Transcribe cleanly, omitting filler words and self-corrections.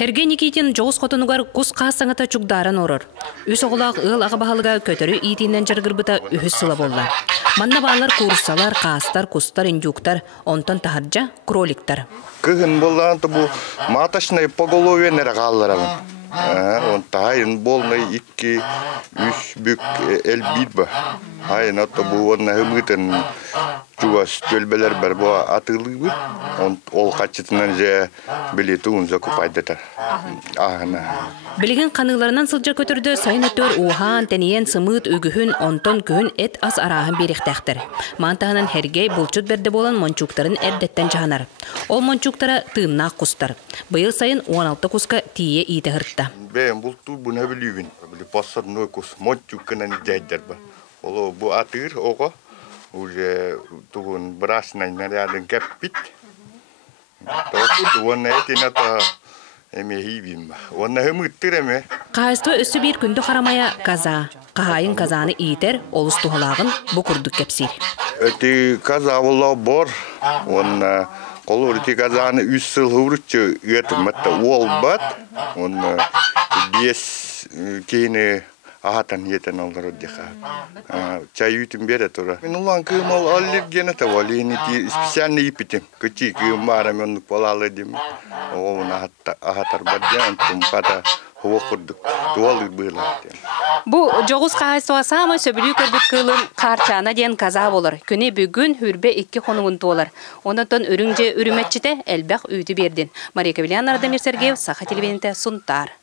Herge Никитин жоғыз қотынығар құс қасыңыта чугдарын орыр. Үс оғылақ ыл ағыбағылыға көтірі итінен жарғырбыта үхіс сыла болды. Манна бағалар курсалар, қастар, кустар, индюктар, онтан тахаржа, кроликтар. Кыгын болған бұл маташнай поголовен әрғаларағын. Он тайын болмай икки үш бүк әлбейд ба. Айын атты бұл онына ғымғытын чуғас төлбелер бар бұл атылығы бұл. Ол қачытынан жа білеті ұнза көпайдатар. Білген қанығларынан сылжа көтірді сайын өттөр уған, тәнейен, сымыт, өгіхін, онтон күхін әт ас арағын беректәқтір. Мантағынан хәргей бұлчыт берді болан мончуктарын әрдеттен жағанар. Ол мончуктара тыыннақ құстар. Бұйыл сайын 16 құсқа тие иті ғыртта. Бәйін бұл тұл бұна білуін. Пасар ной құс мончуккынан жәйдер ба. Ол бұл атыр оға. Уже тұғын бірасынан нарядын кәппит. Тоқыды оны әтін ата әме хейбім ба. Оны ғымыттыр әме. Қайысты өсі бір күнді қарамая қаза. Қағайын қазаны иетер, олыс тұғылағын бұқырдық кәпсер. Өті қаза олау бар. Оны қолы өті қазаны 3 сыл ғұрытшы өтімітті ол бат. Оны 5 кейіні ағатан етін алдар өдеқа. Чай үйтім бері тұра. Мен ұлан күйім ол аллергені тавал. Ені специальный ипетім. Күтті күйім барам өндік болалы дем. Оғын ағатар бадян тұмпата хуақырдық. Дуалы бұйлы. Бұ жоғыз қағайсыға сама сөбілі көрбіт кылын қарчана ден қаза болыр. Көне бүгін хүрбе 2 қонуғын туолар. Онытын үріңже үріметчіте әлбәқ үйді берден. Мария Кавелян, Радамир Сергеев, Саха телевизионте Сунтар.